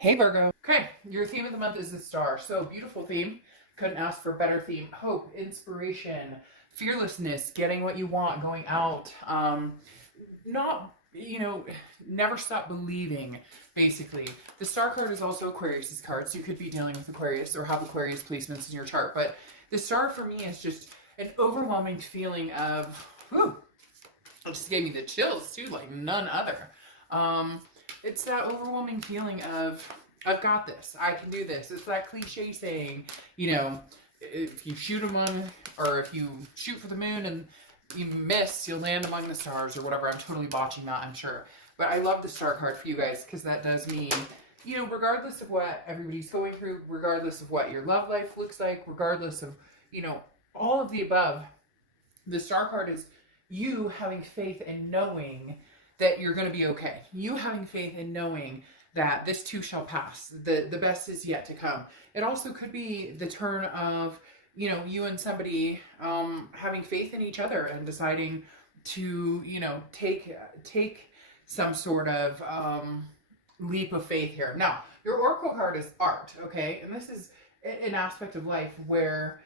Hey Virgo. Okay, your theme of the month is the star. So beautiful theme. Couldn't ask for a better theme. Hope, inspiration, fearlessness, getting what you want, going out. Not, never stop believing, basically. The star card is also Aquarius's card, so you could be dealing with Aquarius or have Aquarius placements in your chart. But the star for me is just an overwhelming feeling of, whew, it just gave me the chills too, like none other. It's that overwhelming feeling of, I've got this, I can do this. It's that cliche saying, if you shoot or if you shoot for the moon and you miss, you'll land among the stars or whatever. I'm totally botching that, I'm sure. But I love the star card for you guys because that does mean, regardless of what everybody's going through, regardless of what your love life looks like, regardless of, all of the above, the star card is you having faith and knowing that you're going to be okay. You having faith and knowing that this too shall pass. The best is yet to come. It also could be the turn of, you and somebody having faith in each other and deciding to, take some sort of leap of faith here. Now, your oracle card is art, okay? And this is an aspect of life where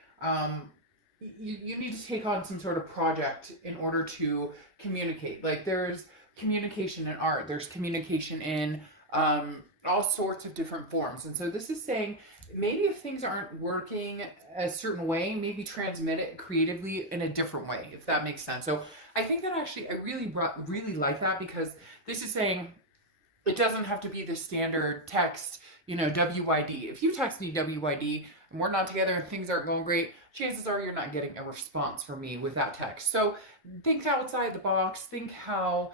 you need to take on some sort of project in order to communicate. Like there's communication in art, there's communication in all sorts of different forms. And so this is saying maybe if things aren't working a certain way, maybe transmit it creatively in a different way, if that makes sense. So I think that actually I really like that, because this is saying it doesn't have to be the standard text, WYD. If you text me WYD and we're not together and things aren't going great, chances are you're not getting a response from me with that text. So think outside the box. Think how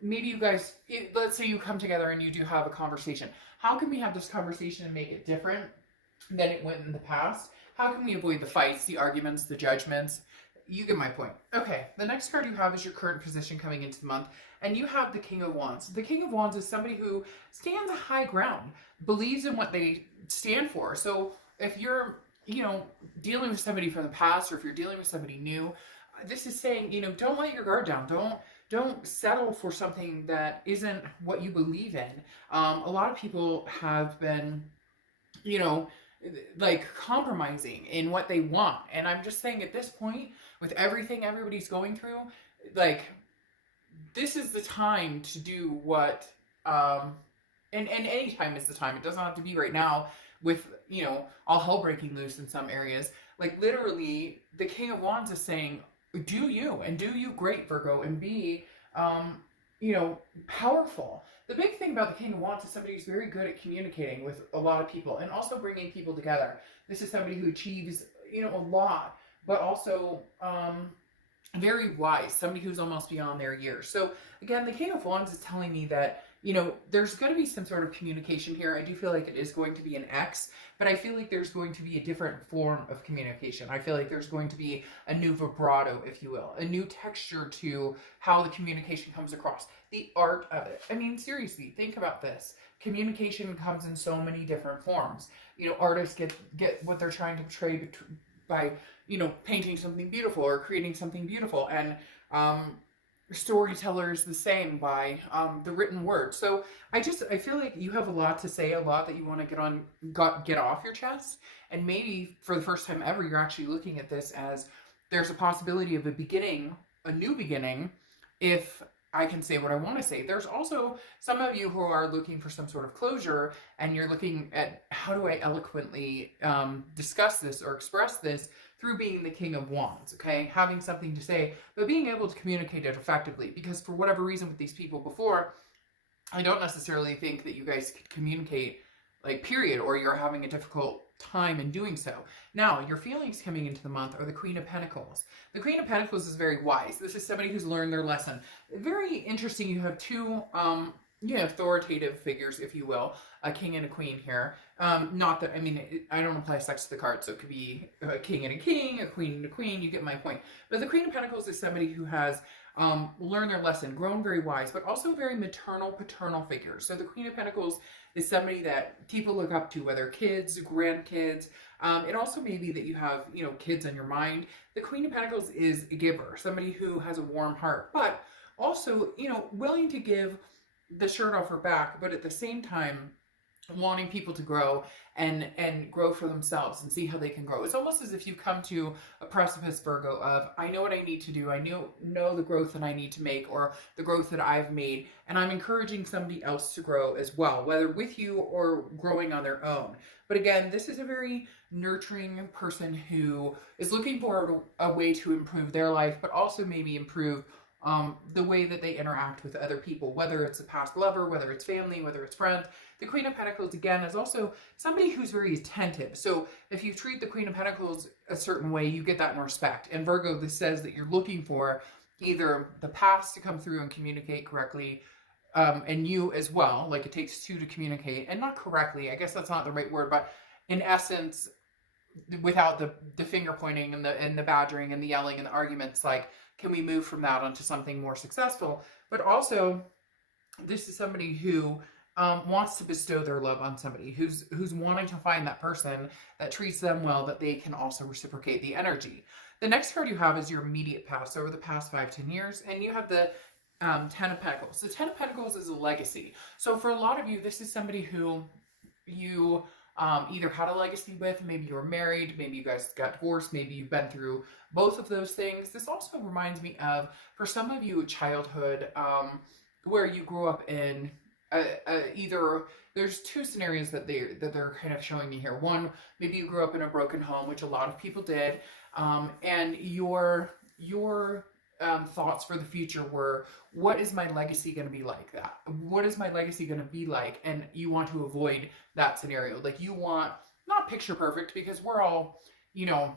maybe you guys, let's say you come together and you do have a conversation. How can we have this conversation and make it different than it went in the past? How can we avoid the fights, the arguments, the judgments? You get my point. Okay, the next card you have is your current position coming into the month, and you have the King of Wands. The King of Wands is somebody who stands a high ground, believes in what they stand for. So if you're, dealing with somebody from the past, or if you're dealing with somebody new, this is saying, don't let your guard down. Don't settle for something that isn't what you believe in. A lot of people have been, like compromising in what they want. And I'm just saying at this point, with everything everybody's going through, like this is the time to do what, and any time is the time. It doesn't have to be right now with, all hell breaking loose in some areas. Like literally the King of Wands is saying, do you, and do you great, Virgo, and be, powerful. The big thing about the King of Wands is somebody who's very good at communicating with a lot of people and also bringing people together. This is somebody who achieves, a lot, but also very wise, somebody who's almost beyond their years. So again, the King of Wands is telling me that, there's going to be some sort of communication here. I do feel like it is going to be an X, but I feel like there's going to be a different form of communication. I feel like there's going to be a new vibrato, if you will, a new texture to how the communication comes across, the art of it. I mean, seriously, think about this. Communication comes in so many different forms. Artists get what they're trying to portray by, painting something beautiful or creating something beautiful. And, storytellers the same by the written word. So I feel like you have a lot to say, a lot that you want to get off your chest, and maybe for the first time ever you're actually looking at this as there's a possibility of a new beginning, if I can say what I want to say. There's also some of you who are looking for some sort of closure, and you're looking at how do I eloquently discuss this or express this through being the King of Wands, okay? Having something to say, but being able to communicate it effectively. Because for whatever reason with these people before, I don't necessarily think that you guys could communicate, like, period, or you're having a difficult time in doing so. Now, your feelings coming into the month are the Queen of Pentacles. The Queen of Pentacles is very wise. This is somebody who's learned their lesson. Very interesting. You have two, authoritative figures, if you will, a king and a queen here. Not that, I don't apply sex to the card, so it could be a king and a king, a queen and a queen, you get my point. But the Queen of Pentacles is somebody who has learned their lesson, grown very wise, but also very maternal, paternal figure. So the Queen of Pentacles is somebody that people look up to, whether kids, grandkids. It also may be that you have, kids on your mind. The Queen of Pentacles is a giver, somebody who has a warm heart, but also, willing to give the shirt off her back, but at the same time, wanting people to grow and grow for themselves and see how they can grow. It's almost as if you come to a precipice, Virgo, of I know what I need to do. I know the growth that I need to make, or the growth that I've made, and I'm encouraging somebody else to grow as well, whether with you or growing on their own. But again, this is a very nurturing person who is looking for a way to improve their life, but also maybe improve the way that they interact with other people, whether it's a past lover, whether it's family, whether it's friends. The Queen of Pentacles, again, is also somebody who's very attentive. So if you treat the Queen of Pentacles a certain way, you get that in respect. And Virgo, this says that you're looking for either the past to come through and communicate correctly, and you as well. Like, it takes two to communicate, and not correctly, I guess that's not the right word, but in essence, without the finger pointing and the badgering and the yelling and the arguments, like, can we move from that onto something more successful? But also, this is somebody who wants to bestow their love on somebody, who's wanting to find that person that treats them well, that they can also reciprocate the energy. The next card you have is your immediate past, over the past 5-10 years, and you have the Ten of Pentacles. The Ten of Pentacles is a legacy. So for a lot of you, this is somebody who you either had a legacy with, maybe you were married, maybe you guys got divorced, maybe you've been through both of those things. This also reminds me of, for some of you, childhood, where you grew up in either, there's two scenarios that they're kind of showing me here. One, maybe you grew up in a broken home, which a lot of people did, and your thoughts for the future were, what is my legacy going to be like that? What is my legacy going to be like? And you want to avoid that scenario. Like, you want, not picture perfect, because we're all, you know,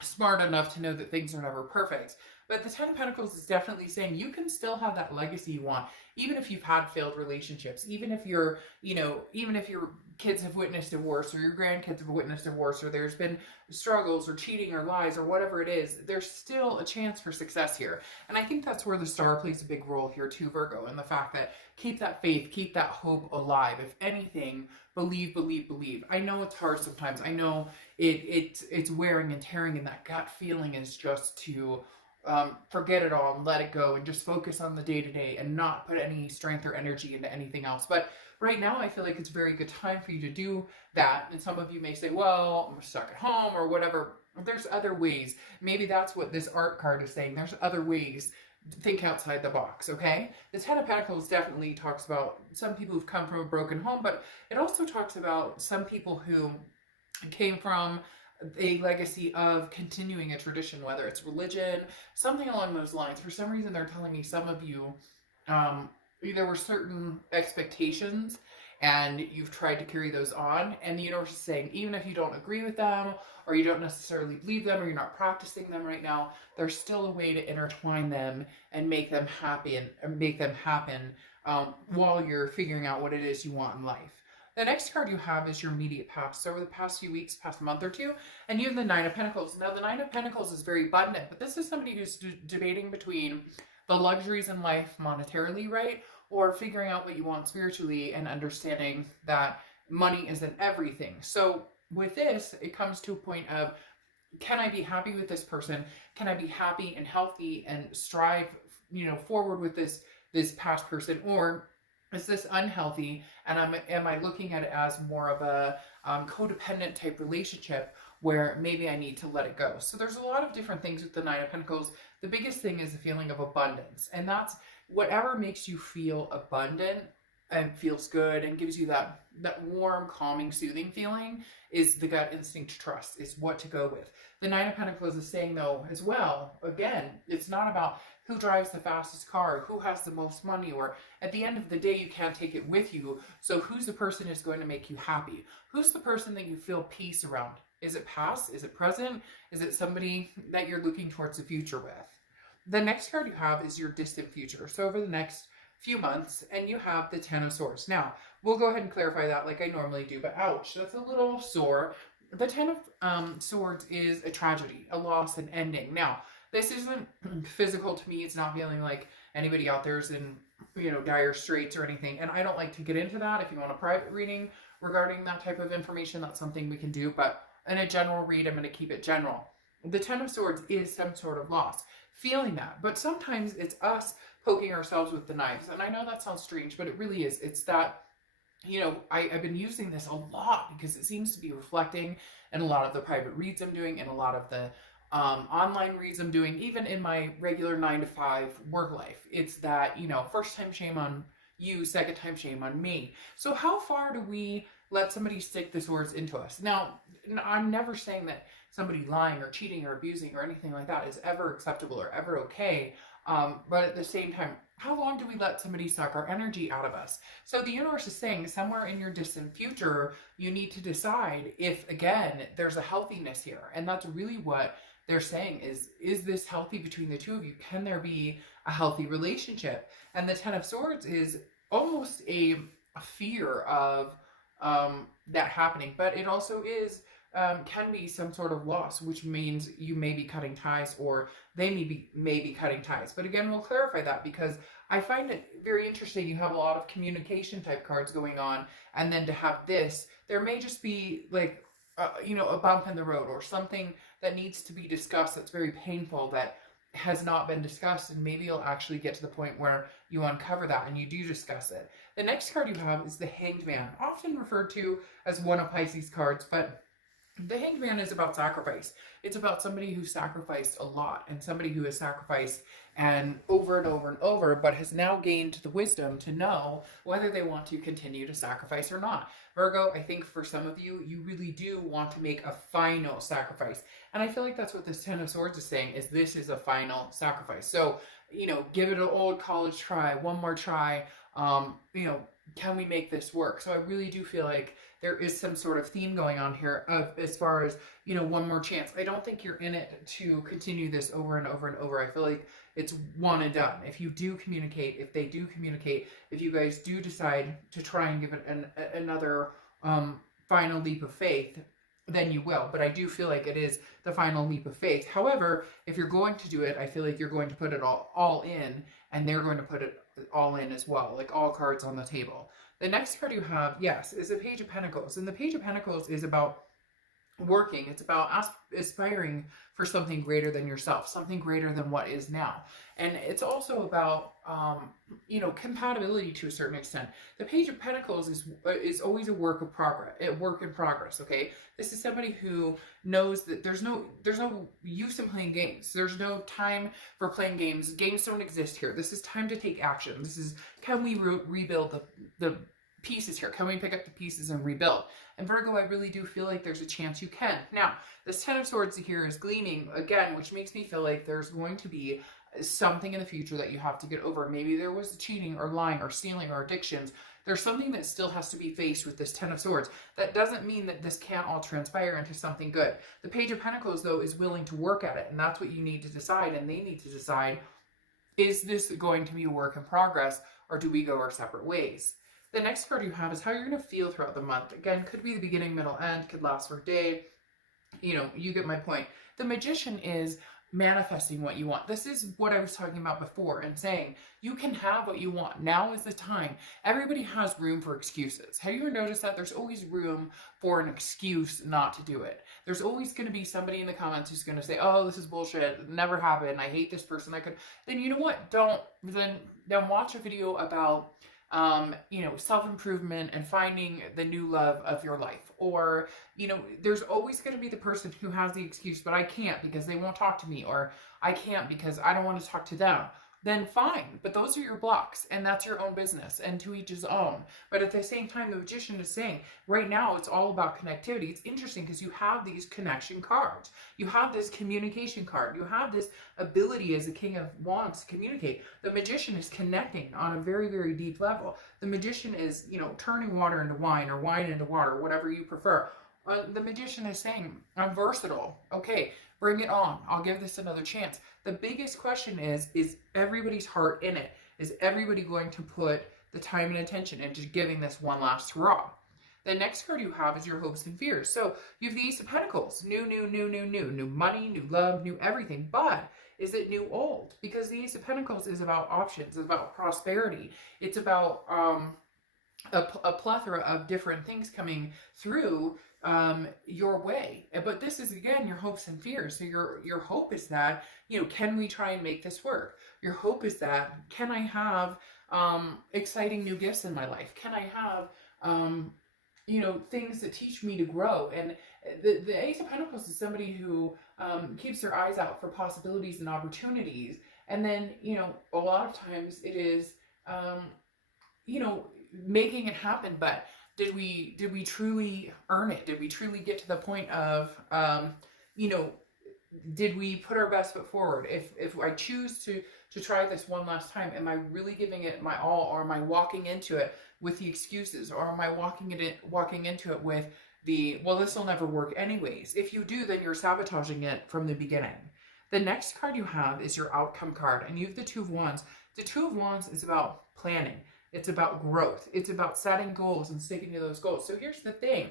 smart enough to know that things are never perfect. But the Ten of Pentacles is definitely saying you can still have that legacy you want, even if you've had failed relationships, even if you're, you know, even if your kids have witnessed divorce, or your grandkids have witnessed divorce, or there's been struggles or cheating or lies or whatever it is, there's still a chance for success here. And I think that's where the star plays a big role here too, Virgo, and the fact that keep that faith, keep that hope alive. If anything, believe, believe, believe. I know it's hard sometimes. I know it's wearing and tearing, and that gut feeling is just to forget it all and let it go and just focus on the day-to-day and not put any strength or energy into anything else. But right now, I feel like it's a very good time for you to do that. And some of you may say, well, I'm stuck at home or whatever. There's other ways. Maybe that's what this art card is saying. There's other ways. Think outside the box, okay? The Ten of Pentacles definitely talks about some people who've come from a broken home, but it also talks about some people who came from a legacy of continuing a tradition, whether it's religion, something along those lines. For some reason, they're telling me some of you, there were certain expectations and you've tried to carry those on, and the universe is saying, even if you don't agree with them, or you don't necessarily believe them, or you're not practicing them right now, there's still a way to intertwine them and make them happy and make them happen while you're figuring out what it is you want in life. The next card you have is your immediate past. So over the past few weeks, past month or two, and you have the Nine of Pentacles. Now, the Nine of Pentacles is very abundant, but this is somebody who's debating between the luxuries in life monetarily, right? Or figuring out what you want spiritually and understanding that money isn't everything. So with this, it comes to a point of, can I be happy with this person? Can I be happy and healthy and strive, you know, forward with this past person? Or is this unhealthy, and am I looking at it as more of a codependent type relationship where maybe I need to let it go? So there's a lot of different things with the Nine of Pentacles. The biggest thing is a feeling of abundance, and that's whatever makes you feel abundant and feels good and gives you that warm, calming, soothing feeling is the gut instinct to trust, is what to go with. The Nine of Pentacles is saying, though, as well, again, it's not about who drives the fastest car, who has the most money, or at the end of the day, you can't take it with you. So who's the person who's going to make you happy? Who's the person that you feel peace around? Is it past? Is it present? Is it somebody that you're looking towards the future with? The next card you have is your distant future. So over the next few months, and you have the Ten of Swords. Now, we'll go ahead and clarify that like I normally do, but ouch, that's a little sore. The Ten of Swords is a tragedy, a loss, an ending. Now, this isn't physical to me. It's not feeling like anybody out there is in, you know, dire straits or anything. And I don't like to get into that. If you want a private reading regarding that type of information, that's something we can do. But in a general read, I'm going to keep it general. The Ten of Swords is some sort of loss. Feeling that. But sometimes it's us poking ourselves with the knives. And I know that sounds strange, but it really is. It's that you know, I've been using this a lot because it seems to be reflecting in a lot of the private reads I'm doing, and a lot of the online reads I'm doing, even in my regular 9 to 5 work life. It's that, you know, first time shame on you, second time shame on me. So how far do we let somebody stick the swords into us? Now, I'm never saying that somebody lying or cheating or abusing or anything like that is ever acceptable or ever okay. But at the same time, how long do we let somebody suck our energy out of us? So the universe is saying somewhere in your distant future, you need to decide if, again, there's a healthiness here. And that's really what they're saying is this healthy between the two of you? Can there be a healthy relationship? And the Ten of Swords is almost a fear of that happening, but it also is can be some sort of loss, which means you may be cutting ties, or they may be cutting ties. But again, we'll clarify that, because I find it very interesting. You have a lot of communication type cards going on, and then to have this, there may just be like, you know, a bump in the road or something that needs to be discussed that's very painful that has not been discussed, and maybe you'll actually get to the point where you uncover that and you do discuss it. The next card you have is the Hanged Man, often referred to as one of Pisces cards, but the Hanged Man is about sacrifice. It's about somebody who sacrificed a lot, and somebody who has sacrificed and over, but has now gained the wisdom to know whether they want to continue to sacrifice or not. Virgo, I think for some of you, you really do want to make a final sacrifice. And I feel like that's what this Ten of Swords is saying, is this is a final sacrifice. So, you know, give it an old college try, one more try. You know, can we make this work? So I really do feel like there is some sort of theme going on here of, as far as, you know, one more chance. I don't think you're in it to continue this over and over and over. I feel like it's one and done. If you do communicate, if they do communicate, if you guys do decide to try and give it another final leap of faith, then you will. But I do feel like it is the final leap of faith. However, if you're going to do it, I feel like you're going to put it all in, and they're going to put it all in as well, like all cards on the table. The next card you have, yes, is the Page of Pentacles. And the Page of Pentacles is about working. It's about aspiring for something greater than yourself, something greater than what is now. And it's also about, you know, compatibility to a certain extent. The Page of Pentacles is always a work in progress, okay? This is somebody who knows that there's no use in playing games. There's no time for playing games. Games don't exist here. This is time to take action. This is, can we rebuild the pieces here? Can we pick up the pieces and rebuild? And Virgo, I really do feel like there's a chance you can. Now, this Ten of Swords here is gleaming again, which makes me feel like there's going to be something in the future that you have to get over. Maybe there was cheating or lying or stealing or addictions. There's something that still has to be faced with this Ten of Swords. That doesn't mean that this can't all transpire into something good. The Page of Pentacles, though, is willing to work at it, and that's what you need to decide, and they need to decide, is this going to be a work in progress, or do we go our separate ways? The next card you have is how you're going to feel throughout the month. Again, could be the beginning, middle, end, could last for a day. You know, you get my point. The Magician is manifesting what you want. This is what I was talking about before and saying you can have what you want. Now is the time. Everybody has room for excuses. Have you ever noticed that there's always room for an excuse not to do it? There's always going to be somebody in the comments who's going to say, oh, this is bullshit. It never happened. I hate this person. Then you know what? Then watch a video about you know, self-improvement and finding the new love of your life. Or, you know, there's always going to be the person who has the excuse, but I can't because they won't talk to me, or I can't because I don't want to talk to them. Then fine, but those are your blocks, and that's your own business, and to each his own. But at the same time, the Magician is saying right now it's all about connectivity. It's interesting because you have these connection cards, you have this communication card, you have this ability as the King of Wands to communicate. The Magician is connecting on a very, very deep level. The Magician is, you know, turning water into wine, or wine into water, whatever you prefer. The Magician is saying, I'm versatile. Okay, bring it on. I'll give this another chance. The biggest question is everybody's heart in it? Is everybody going to put the time and attention into giving this one last hurrah? The next card you have is your hopes and fears. So you have the Ace of Pentacles. New money, new love, new everything. But is it new old? Because the Ace of Pentacles is about options. It's about prosperity. It's about a plethora of different things coming through your way. But this is, again, your hopes and fears. So your hope is that, you know, can we try and make this work? Your hope is that, can I have exciting new gifts in my life? Can I have you know, things that teach me to grow. And the Ace of Pentacles is somebody who keeps their eyes out for possibilities and opportunities. And then, you know, a lot of times it is, you know, making it happen. But did we truly earn it? Did we truly get to the point of, you know, did we put our best foot forward? If I choose to try this one last time, am I really giving it my all, or am I walking into it with the excuses, or am I walking into it with the, well, this will never work anyways? If you do, then you're sabotaging it from the beginning. The next card you have is your outcome card, and you have the Two of Wands. The Two of Wands is about planning. It's about growth. It's about setting goals and sticking to those goals. So here's the thing.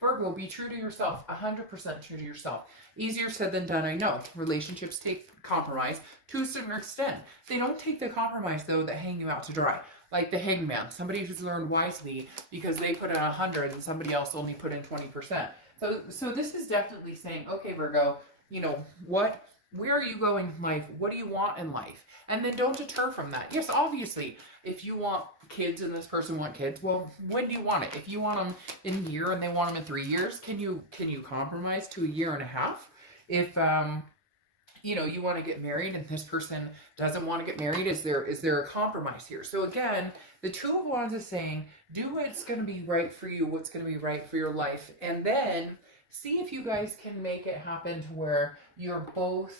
Virgo, be true to yourself, 100% true to yourself. Easier said than done, I know. Relationships take compromise to a certain extent. They don't take the compromise, though, that hang you out to dry. Like the hangman, somebody who's learned wisely because they put in 100 and somebody else only put in 20%. So this is definitely saying, okay, Virgo, you know, where are you going in life? What do you want in life? And then don't deter from that. Yes, obviously, if you want kids and this person want kids, well, when do you want it? If you want them in a year and they want them in 3 years, can you compromise to a year and a half? If you know, you want to get married and this person doesn't want to get married, is there a compromise here? So again, the Two of Wands is saying, do what's going to be right for you, what's going to be right for your life, and then see if you guys can make it happen to where you're both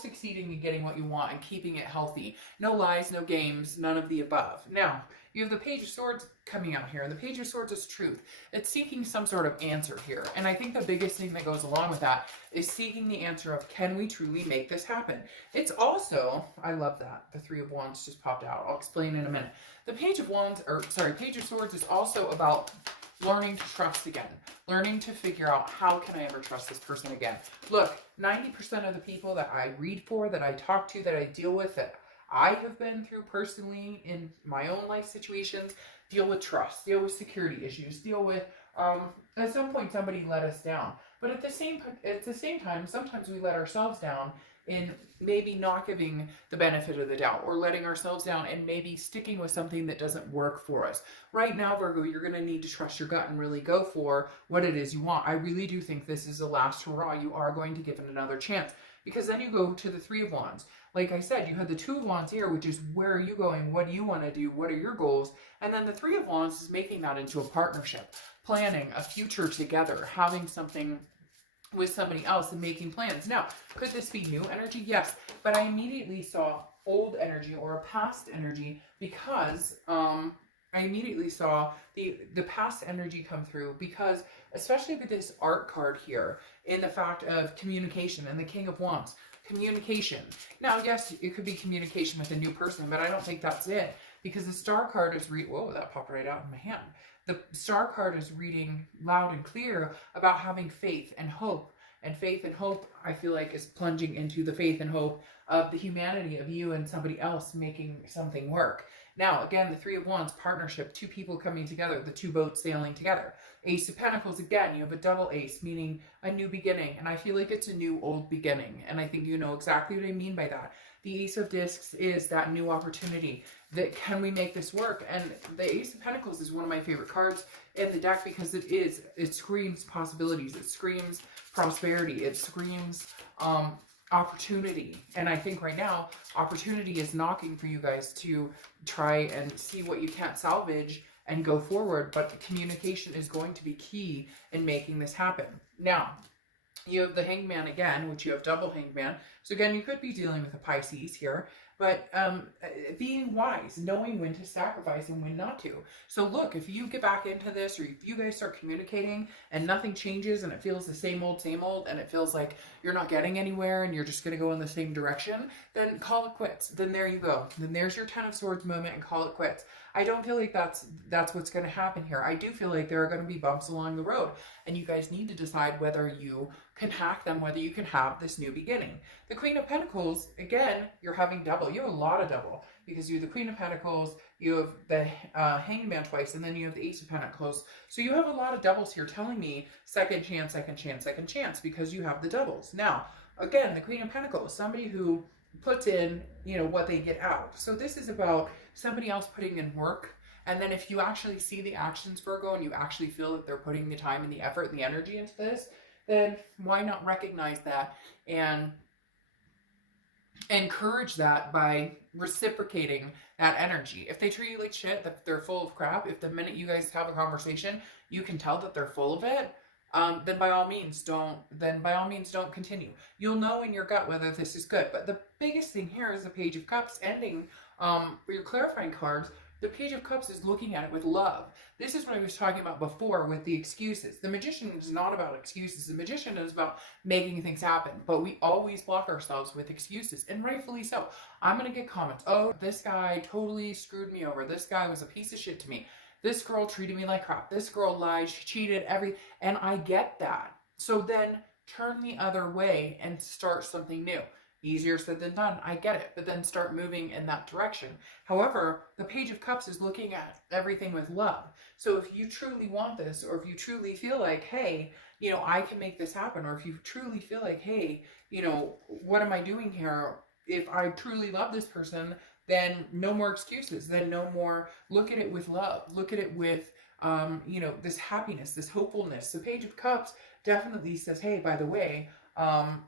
succeeding in getting what you want and keeping it healthy. No lies, no games, none of the above. Now, you have the Page of Swords coming out here, and the Page of Swords is truth. It's seeking some sort of answer here. And I think the biggest thing that goes along with that is seeking the answer of, can we truly make this happen? It's also, I love that, the Three of Wands just popped out. I'll explain in a minute. The Page of Swords is also about learning to trust again. Learning to figure out, how can I ever trust this person again? Look, 90% of the people that I read for, that I talk to, that I deal with, that I have been through personally in my own life situations, deal with trust, deal with security issues, deal with, at some point somebody let us down. But at the same time, sometimes we let ourselves down in maybe not giving the benefit of the doubt, or letting ourselves down and maybe sticking with something that doesn't work for us. Right now, Virgo, you're going to need to trust your gut and really go for what it is you want. I really do think this is the last hurrah. You are going to give it another chance, because then you go to the Three of Wands. Like I said, you had the Two of Wands here, which is, where are you going? What do you want to do? What are your goals? And then the Three of Wands is making that into a partnership, planning a future together, having something with somebody else and making plans. Now, could this be new energy? Yes, but I immediately saw old energy or a past energy, because I immediately saw the past energy come through, because especially with this art card here, in the fact of communication and the King of Wands. Communication. Now, yes, it could be communication with a new person, but I don't think that's it, because the Star card is whoa, that popped right out of my hand. The Star card is reading loud and clear about having faith and hope. And faith and hope, I feel like, is plunging into the faith and hope of the humanity of you and somebody else making something work. Now, again, the Three of Wands, partnership, two people coming together, the two boats sailing together. Ace of Pentacles, again, you have a double ace, meaning a new beginning. And I feel like it's a new old beginning. And I think you know exactly what I mean by that. The Ace of Discs is that new opportunity. That, can we make this work? And the Ace of Pentacles is one of my favorite cards in the deck, because it screams possibilities. It screams prosperity. It screams opportunity. And I think right now, opportunity is knocking for you guys to try and see what you can't salvage and go forward. But communication is going to be key in making this happen. Now, you have the Hangman again, which you have double Hangman. So again, you could be dealing with a Pisces here, but being wise, knowing when to sacrifice and when not to. So look, if you get back into this, or if you guys start communicating and nothing changes and it feels the same old, and it feels like you're not getting anywhere and you're just going to go in the same direction, then call it quits. Then there you go. Then there's your Ten of Swords moment, and call it quits. I don't feel like that's what's going to happen here. I do feel like there are going to be bumps along the road, and you guys need to decide whether you can hack them, whether you can have this new beginning. The Queen of Pentacles, again, you're having double. You have a lot of double, because you have the Queen of Pentacles, you have the Hangman twice, and then you have the Ace of Pentacles. So you have a lot of doubles here, telling me second chance, second chance, second chance, because you have the doubles. Now, again, the Queen of Pentacles, somebody who puts in, you know, what they get out. So this is about somebody else putting in work And then if you actually see the actions, Virgo, and you actually feel that they're putting the time and the effort and the energy into this, then why not recognize that and encourage that by reciprocating that energy. If they treat you like shit, that they're full of crap, if the minute you guys have a conversation, you can tell that they're full of it, then by all means don't continue. You'll know in your gut whether this is good. But the biggest thing here is the Page of Cups ending for your clarifying cards. The Page of Cups is looking at it with love. This is what I was talking about before with the excuses. The Magician is not about excuses. The Magician is about making things happen. But we always block ourselves with excuses, and rightfully so. I'm going to get comments. Oh, this guy totally screwed me over. This guy was a piece of shit to me. This girl treated me like crap. This girl lied. She cheated. And I get that. So then turn the other way and start something new. Easier said than done, I get it, but then start moving in that direction. However, the Page of Cups is looking at everything with love. So if you truly want this, or if you truly feel like, hey, you know, I can make this happen, or if you truly feel like, hey, you know, what am I doing here? If I truly love this person, then no more excuses, then no more, look at it with love, look at it with, you know, this happiness, this hopefulness. The Page of Cups definitely says, hey, by the way, I'm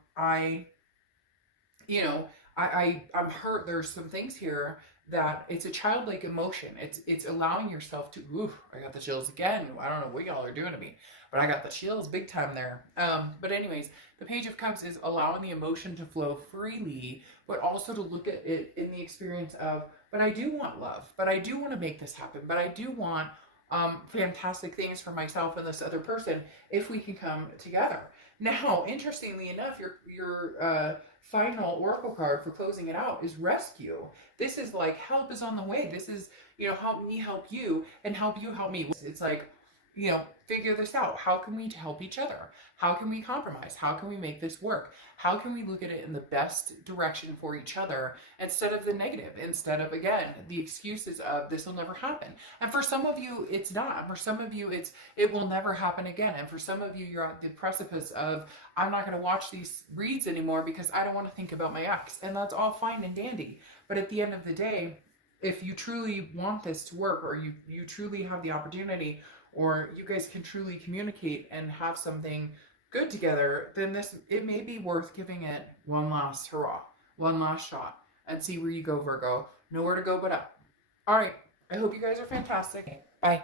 hurt. There's some things here that it's a childlike emotion. It's allowing yourself to, ooh, I got the chills again. I don't know what y'all are doing to me, but I got the chills big time there. But anyways, the Page of Cups is allowing the emotion to flow freely, but also to look at it in the experience of, but I do want love, but I do want to make this happen, but I do want fantastic things for myself and this other person if we can come together. Now, interestingly enough, your final oracle card for closing it out is Rescue. This is like, help is on the way. This is, you know, help me help you, and help you help me. It's like, you know, figure this out. How can we help each other? How can we compromise? How can we make this work? How can we look at it in the best direction for each other instead of the negative, instead of, again, the excuses of this will never happen. And for some of you, it's not. For some of you, it will never happen again. And for some of you, you're at the precipice of, I'm not going to watch these reads anymore because I don't want to think about my ex. And that's all fine and dandy. But at the end of the day, if you truly want this to work, or you truly have the opportunity, or you guys can truly communicate and have something good together, then it may be worth giving it one last hurrah, one last shot, and see where you go, Virgo. Nowhere to go but up. All right. I hope you guys are fantastic. Bye.